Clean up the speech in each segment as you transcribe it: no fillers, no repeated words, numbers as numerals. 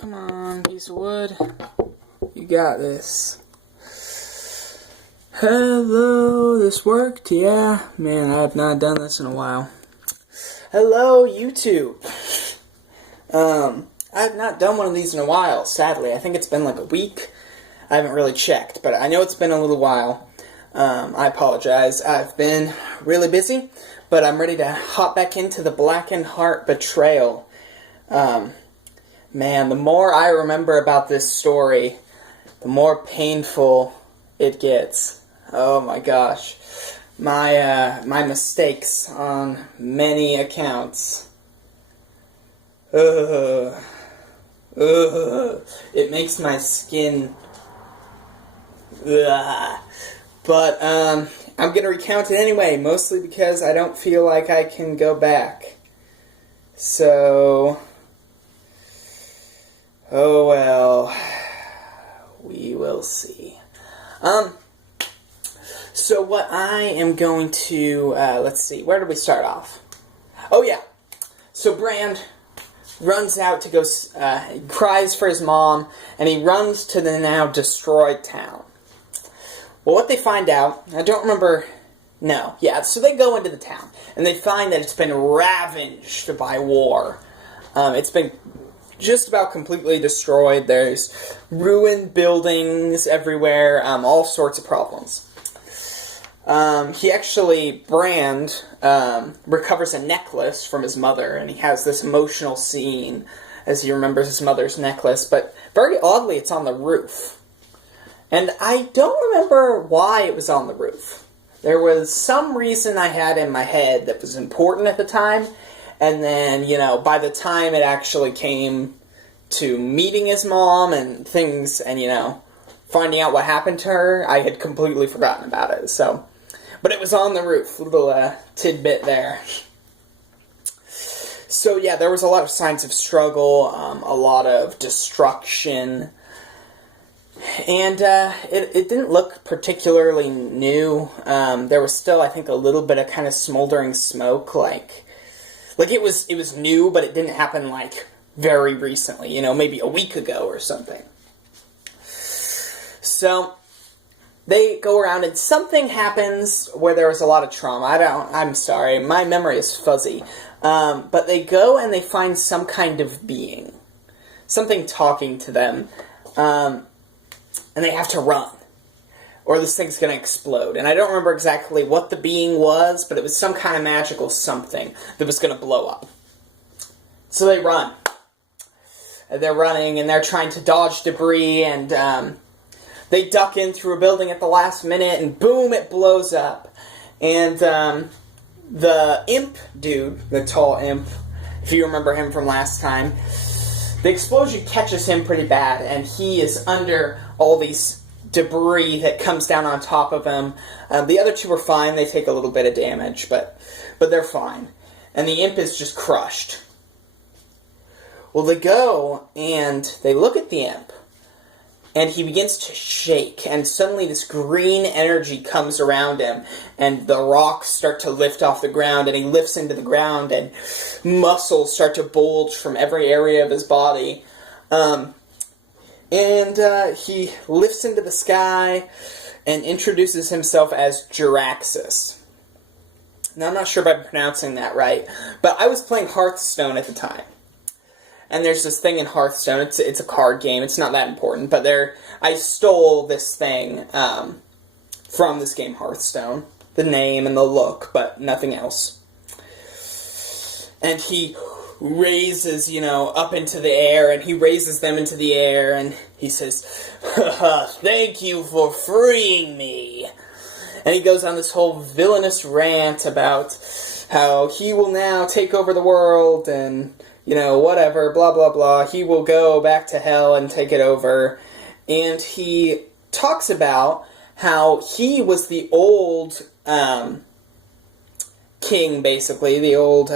Come on, piece of wood. You got this. Hello, this worked? Yeah. Man, I have not done this in a while. Hello, YouTube. I have not done one of these in a while, sadly. I think it's been like a week. I haven't really checked, but I know it's been a little while. I apologize. I've been really busy, but I'm ready to hop back into the Blackened Heart Betrayal. Man, the more I remember about this story, the more painful it gets. Oh my gosh. My mistakes on many accounts. It makes my skin... But, I'm going to recount it anyway, mostly because I don't feel like I can go back. So... oh well, we will see. So what I am going to, let's see, where do we start off? Oh yeah, so Brand runs out to go, he cries for his mom, and he runs to the now destroyed town. Well, what they find out, I don't remember, no, yeah, so they go into the town, and they find that it's been ravaged by war. It's been just about completely destroyed. There's ruined buildings everywhere, all sorts of problems. He actually, Brand, recovers a necklace from his mother, and he has this emotional scene as he remembers his mother's necklace, but very oddly, it's on the roof. And I don't remember why it was on the roof. There was some reason I had in my head that was important at the time, and then, you know, by the time it actually came to meeting his mom and things, and, you know, finding out what happened to her, I had completely forgotten about it, so. But it was on the roof, little tidbit there. So, yeah, there was a lot of signs of struggle, a lot of destruction, and it didn't look particularly new. There was still, I think, a little bit of kind of smoldering smoke, like it was new, but it didn't happen, like, very recently, you know, maybe a week ago or something. So, they go around and something happens where there was a lot of trauma. I'm sorry, my memory is fuzzy. But they go and they find some kind of being. Something talking to them. And they have to run, or this thing's going to explode. And I don't remember exactly what the being was, but it was some kind of magical something that was going to blow up. So they run. They're running, and they're trying to dodge debris, and they duck in through a building at the last minute, and boom, it blows up. And the imp dude, the tall imp, if you remember him from last time, the explosion catches him pretty bad, and he is under all these debris that comes down on top of him. The other two are fine. They take a little bit of damage, but they're fine. And the imp is just crushed. Well, they go, and they look at the imp, and he begins to shake, and suddenly this green energy comes around him, and the rocks start to lift off the ground, and he lifts into the ground, and muscles start to bulge from every area of his body. He lifts into the sky and introduces himself as Jiraxis. Now, I'm not sure if I'm pronouncing that right, but I was playing Hearthstone at the time. And there's this thing in Hearthstone, it's a card game, it's not that important, but I stole this thing from this game Hearthstone. The name and the look, but nothing else. And he raises, you know, up into the air, and he raises them into the air, and he says, "Thank you for freeing me." And he goes on this whole villainous rant about how he will now take over the world, and, you know, whatever, blah, blah, blah. He will go back to hell and take it over. And he talks about how he was the old king, basically, the old,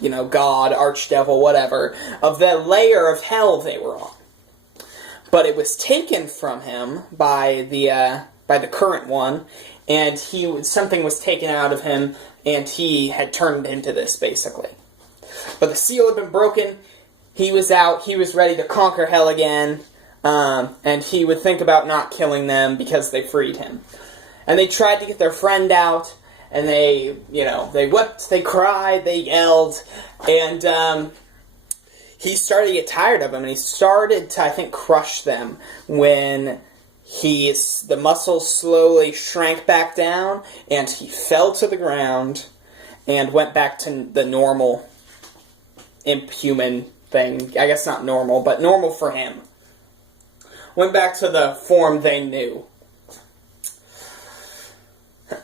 you know, god, archdevil, whatever, of the layer of hell they were on. But it was taken from him by the current one, and something was taken out of him, and he had turned into this, basically. But the seal had been broken, he was out, he was ready to conquer hell again, and he would think about not killing them because they freed him. And they tried to get their friend out, and they wept, they cried, they yelled, and he started to get tired of them, and he started to, I think, crush them when the muscles slowly shrank back down, and he fell to the ground and went back to the normal imp-human thing. I guess not normal, but normal for him. Went back to the form they knew.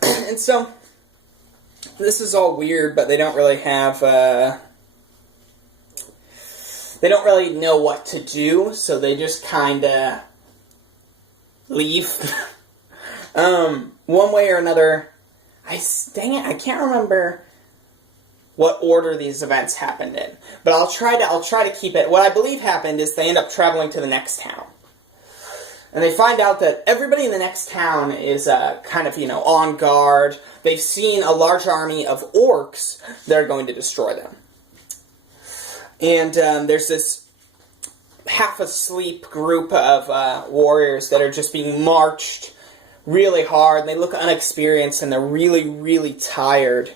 And so, this is all weird, but they don't really have, they don't really know what to do, so they just kinda leave. One way or another, dang it, I can't remember what order these events happened in. But I'll try to keep it. What I believe happened is they end up traveling to the next town. And they find out that everybody in the next town is kind of, on guard. They've seen a large army of orcs that are going to destroy them. And there's this half-asleep group of warriors that are just being marched really hard. They look unexperienced, and they're really, really tired.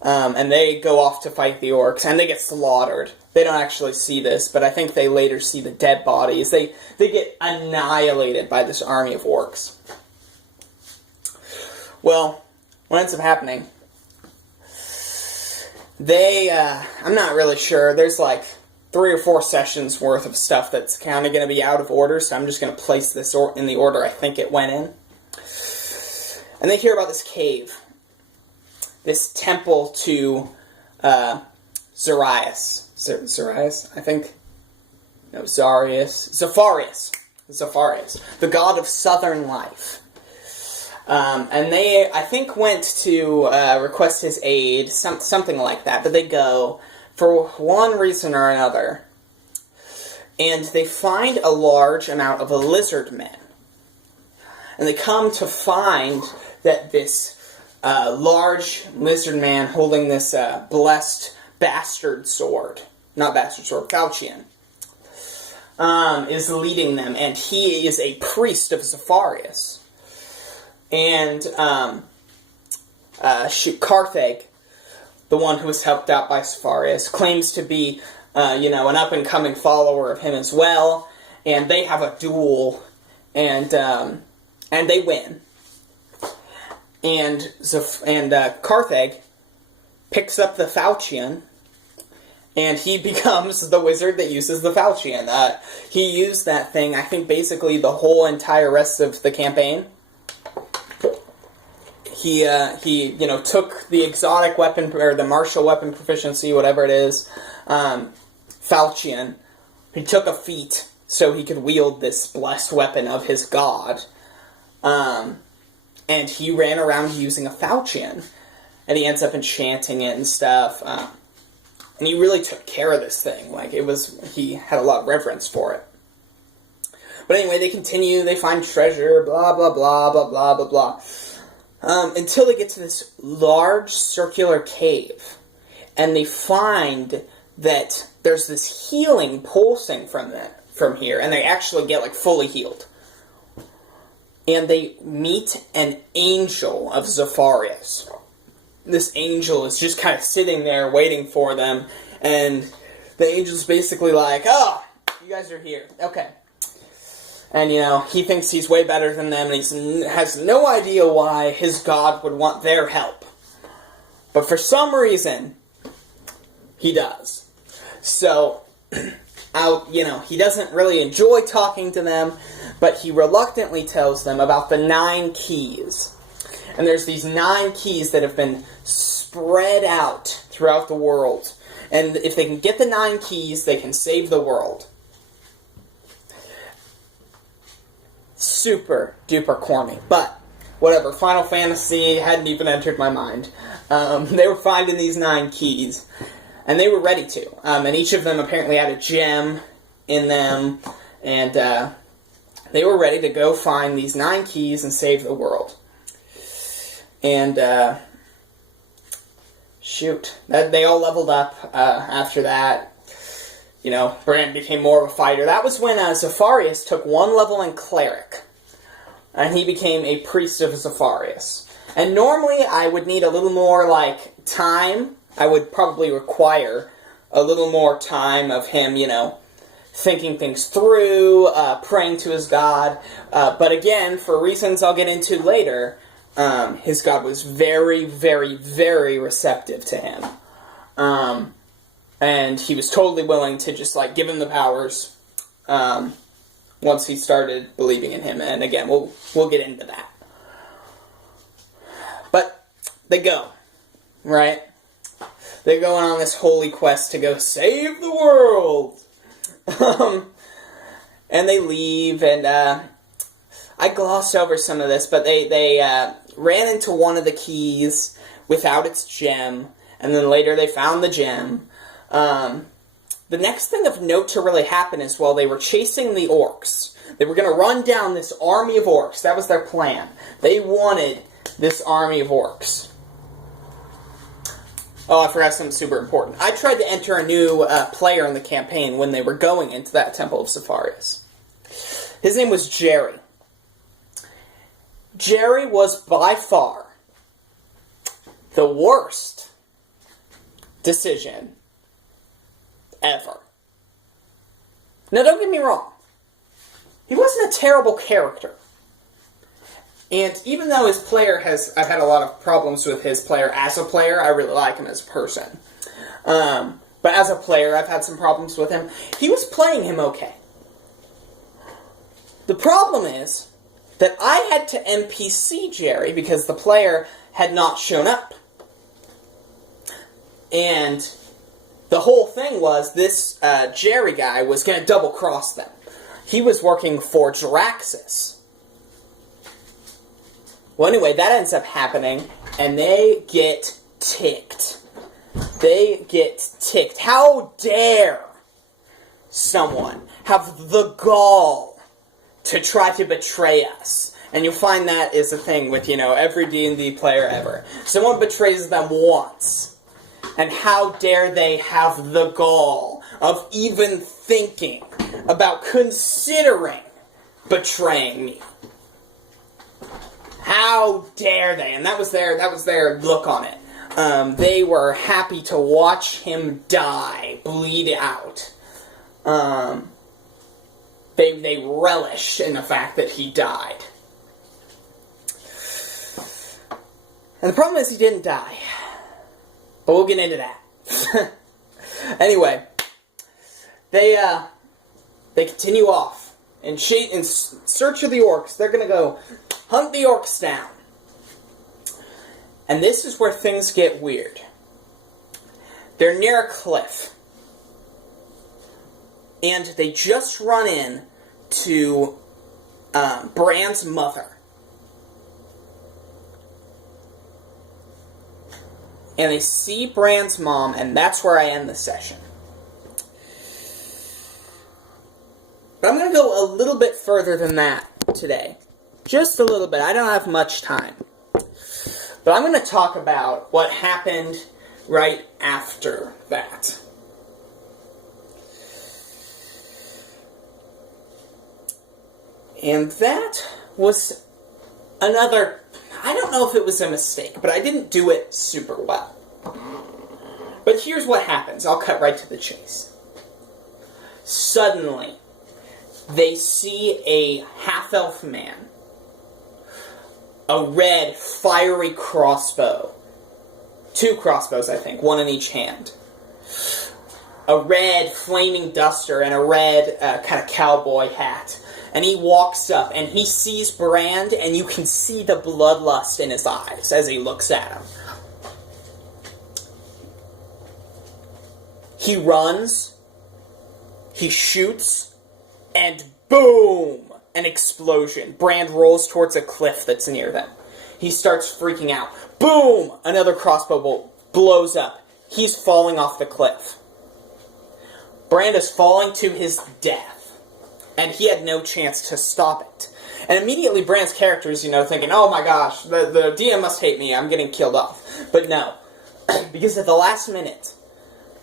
And they go off to fight the orcs, and they get slaughtered. They don't actually see this, but I think they later see the dead bodies. They get annihilated by this army of orcs. Well, what ends up happening, I'm not really sure. There's like 3 or 4 sessions worth of stuff that's kind of going to be out of order, so I'm just going to place this in the order I think it went in. And they hear about this cave. This temple to Zarius. Zarius, I think? No, Zarius. Zafarius. The god of southern life. And they, I think, went to request his aid, something like that. But they go for one reason or another. And they find a large amount of lizard men. And they come to find that this large lizard man holding this blessed Falchion, is leading them, and he is a priest of Zafarius. And Carthage, the one who was helped out by Zafarius, claims to be an up-and-coming follower of him as well, and they have a duel, and they win. And Carthage picks up the Falchion, and he becomes the wizard that uses the Falchion. He used that thing, I think, basically the whole entire rest of the campaign. He took the exotic weapon, or the martial weapon proficiency, whatever it is, Falchion. He took a feat so he could wield this blessed weapon of his god. And he ran around using a Falchion. And he ends up enchanting it and stuff. And he really took care of this thing. He had a lot of reverence for it. But anyway, they continue, they find treasure, blah, blah, blah, blah, blah, blah, blah. Until they get to this large circular cave. And they find that there's this healing pulsing from here. And they actually get, fully healed. And they meet an angel of Zafarius. This angel is just kind of sitting there waiting for them, and the angel's basically like, "Oh, you guys are here. Okay." And, he thinks he's way better than them, and he has no idea why his god would want their help. But for some reason, he does. So, he doesn't really enjoy talking to them, but he reluctantly tells them about the 9 keys. And there's these 9 keys that have been spread out throughout the world. And if they can get the 9 keys, they can save the world. Super duper corny. But, whatever, Final Fantasy hadn't even entered my mind. They were finding these 9 keys. And they were ready to. And each of them apparently had a gem in them. And they were ready to go find these 9 keys and save the world. And, they all leveled up after that. Brand became more of a fighter. That was when Zephyrius took one level in Cleric. And he became a priest of Zephyrius. And normally I would need a little more, time. I would probably require a little more time of him, thinking things through, praying to his god. But again, for reasons I'll get into later, his god was very, very, very receptive to him. And he was totally willing to just, give him the powers, once he started believing in him. And again, we'll get into that. But they go, right? They're going on this holy quest to go save the world. And they leave, and I glossed over some of this, but they ran into one of the keys without its gem, and then later they found the gem. The next thing of note to really happen is while they were chasing the orcs, they were going to run down this army of orcs. That was their plan. They wanted this army of orcs. Oh, I forgot something super important. I tried to enter a new player in the campaign when they were going into that Temple of Zephyrius. His name was Jerry. Jerry was by far the worst decision ever. Now, don't get me wrong. He wasn't a terrible character. And even though his player I've had a lot of problems with his player as a player, I really like him as a person. But as a player, I've had some problems with him. He was playing him okay. The problem is that I had to NPC Jerry because the player had not shown up. And the whole thing was this Jerry guy was going to double-cross them. He was working for Draxus. Well, anyway, that ends up happening, and they get ticked. They get ticked. How dare someone have the gall to try to betray us? And you'll find that is a thing with, every D&D player ever. Someone betrays them once. And how dare they have the gall of even thinking about considering betraying me? How dare they? And that was their look on it. They were happy to watch him die, bleed out. They relished in the fact that he died. And the problem is he didn't die. But we'll get into that. Anyway, they continue off in search of the orcs. They're going to go hunt the orcs down. And this is where things get weird. They're near a cliff. And they just run in to Bran's mother. And they see Bran's mom, and that's where I end the session. But I'm going to go a little bit further than that today. Just a little bit. I don't have much time. But I'm going to talk about what happened right after that. And that was another... I don't know if it was a mistake, but I didn't do it super well. But here's what happens. I'll cut right to the chase. Suddenly, they see a half-elf man. A red, fiery crossbow. 2 crossbows, I think. 1 in each hand. A red, flaming duster and a red kind of cowboy hat. And he walks up, and he sees Brand, and you can see the bloodlust in his eyes as he looks at him. He runs, he shoots, and boom! An explosion. Brand rolls towards a cliff that's near them. He starts freaking out. Boom! Another crossbow bolt blows up. He's falling off the cliff. Brand is falling to his death. And he had no chance to stop it. And immediately Brand's character is, thinking, oh my gosh, the DM must hate me, I'm getting killed off. But no. Because at the last minute,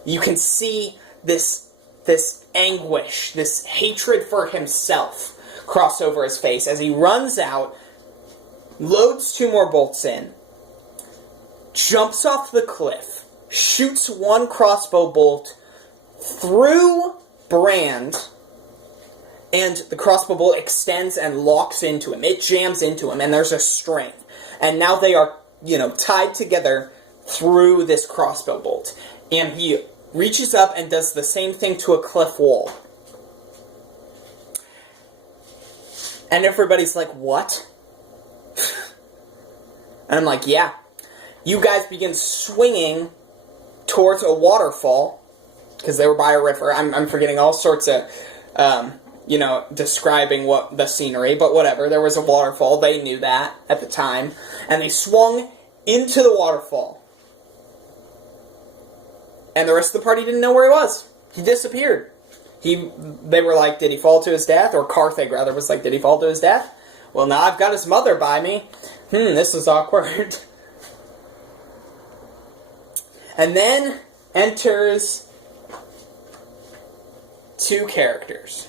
you can see this this anguish, this hatred for himself cross over his face as he runs out, loads 2 more bolts in, jumps off the cliff, shoots 1 crossbow bolt through Brand, and the crossbow bolt extends and locks into him. It jams into him, and there's a string. And now they are, tied together through this crossbow bolt. And he reaches up and does the same thing to a cliff wall. And everybody's like, what? And I'm like, yeah. You guys begin swinging towards a waterfall, because they were by a river. I'm forgetting all sorts of, describing what the scenery, but whatever. There was a waterfall. They knew that at the time. And they swung into the waterfall. And the rest of the party didn't know where he was. He disappeared. They were like, did he fall to his death? Or Carthag, rather, was like, did he fall to his death? Well, now I've got his mother by me. This is awkward. And then enters 2 characters.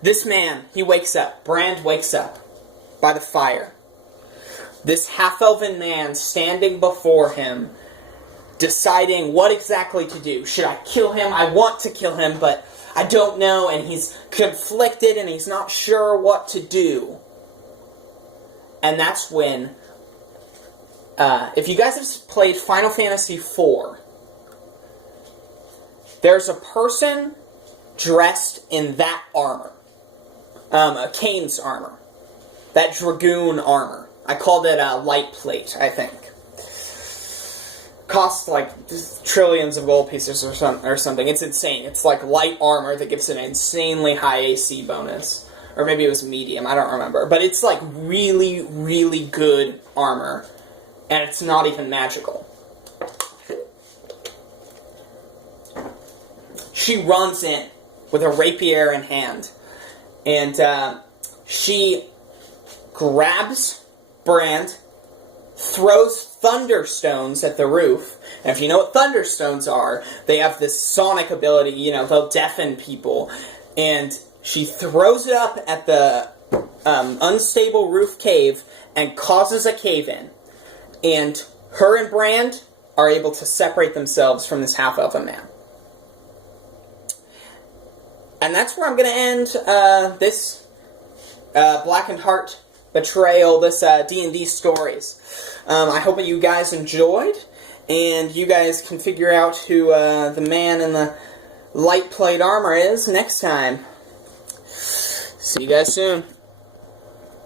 This man, he wakes up. Brand wakes up by the fire. This half-elven man standing before him, deciding what exactly to do. Should I kill him? I want to kill him, but I don't know, and he's conflicted, and he's not sure what to do. And that's when, if you guys have played Final Fantasy IV, there's a person dressed in that armor. Kane's armor. That Dragoon armor. I called it a light plate, I think. Costs like trillions of gold pieces or something. It's insane. It's like light armor that gives an insanely high AC bonus. Or maybe it was medium, I don't remember. But it's like really, really good armor. And it's not even magical. She runs in with a rapier in hand. And she grabs Brand, throws thunderstones at the roof. And if you know what thunderstones are, they have this sonic ability, they'll deafen people. And she throws it up at the unstable roof cave and causes a cave-in. And her and Brand are able to separate themselves from this half-elven man. And that's where I'm going to end this Blackened Heart Betrayal, this D&D stories. I hope that you guys enjoyed, and you guys can figure out who the man in the light plate armor is next time. See you guys soon.